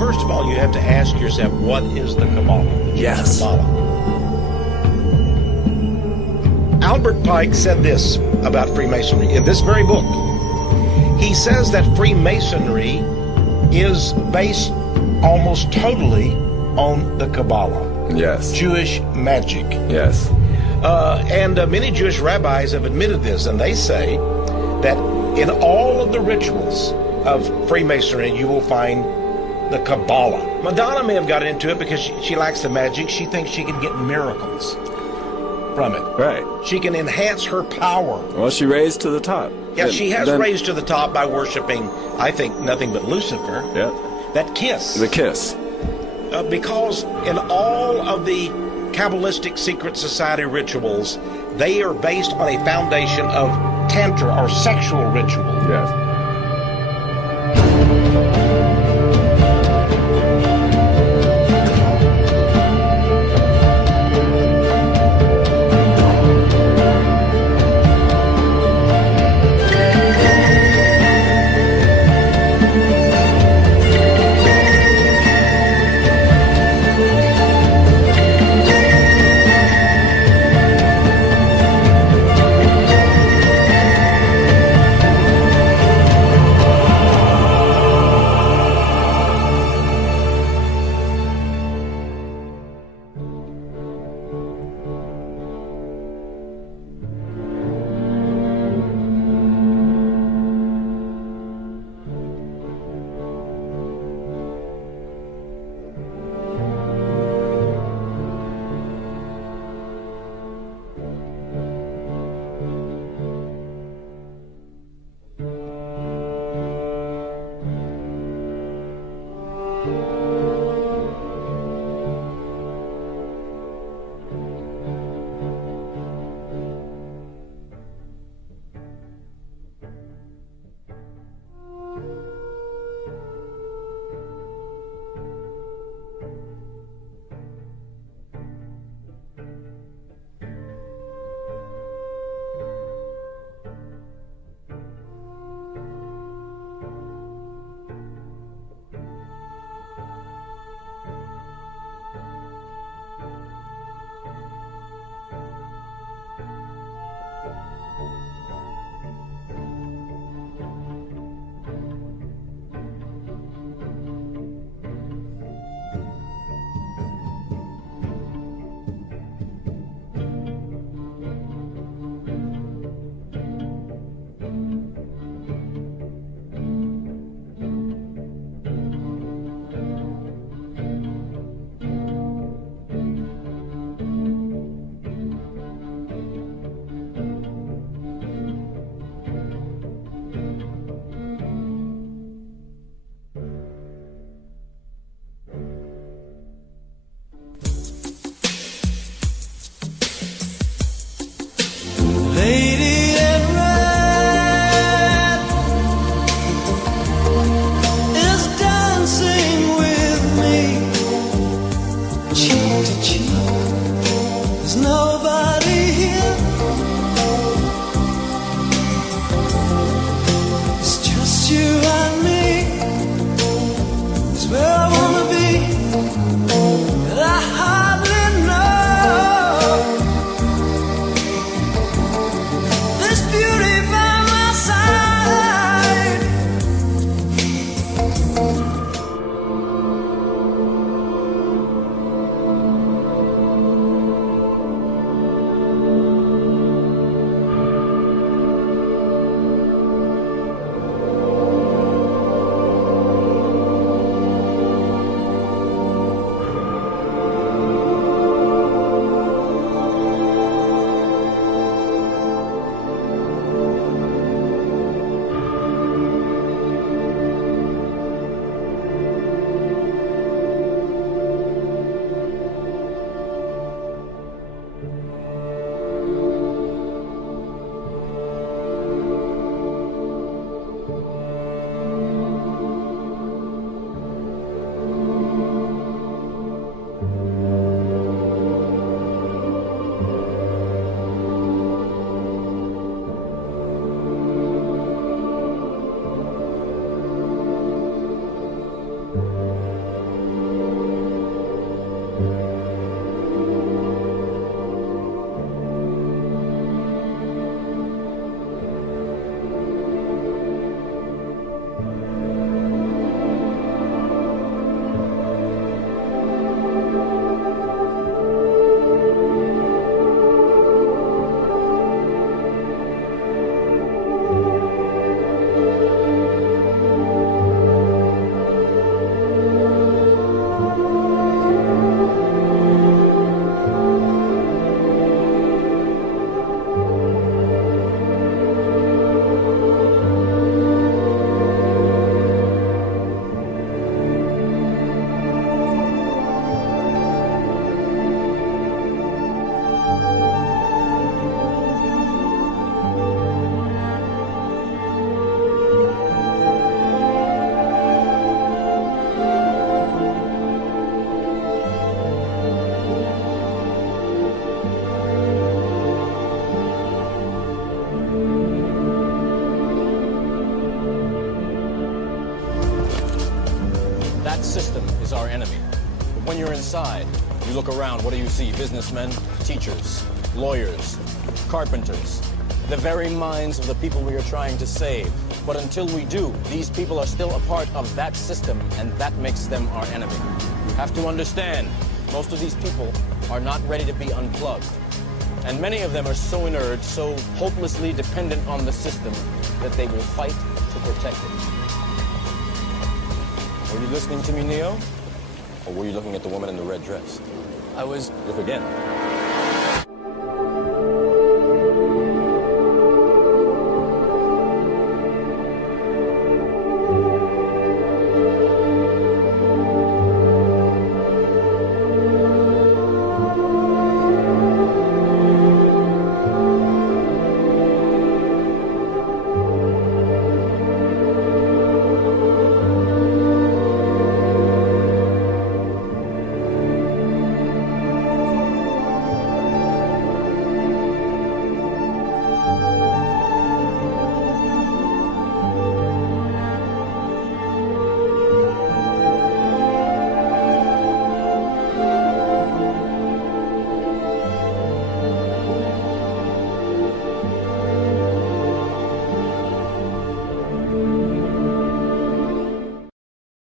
first of all, you have to ask yourself, what is the Kabbalah? The Jewish Kabbalah. Albert Pike said this about Freemasonry in this very book. He says that Freemasonry is based almost totally on the Kabbalah. Yes. Jewish magic. Yes. And many Jewish rabbis have admitted this, and they say that in all of the rituals of Freemasonry, you will find the Kabbalah. Madonna may have got into it because she likes the magic. She thinks she can get miracles from it. Right. She can enhance her power. Well, she raised to the top. Yeah, she has raised to the top by worshiping, I think, nothing but Lucifer. Yeah. That kiss. The kiss. Because in all of the Kabbalistic secret society rituals, they are based on a foundation of tantra or sexual ritual. Yes. enemy. But when you're inside, you look around, what do you see? Businessmen, teachers, lawyers, carpenters, the very minds of the people we are trying to save. But until we do, these people are still a part of that system, and that makes them our enemy. You have to understand, most of these people are not ready to be unplugged. And many of them are so inert, so hopelessly dependent on the system, that they will fight to protect it. Were you listening to me, Neo? Or were you looking at the woman in the red dress? I was... Look again.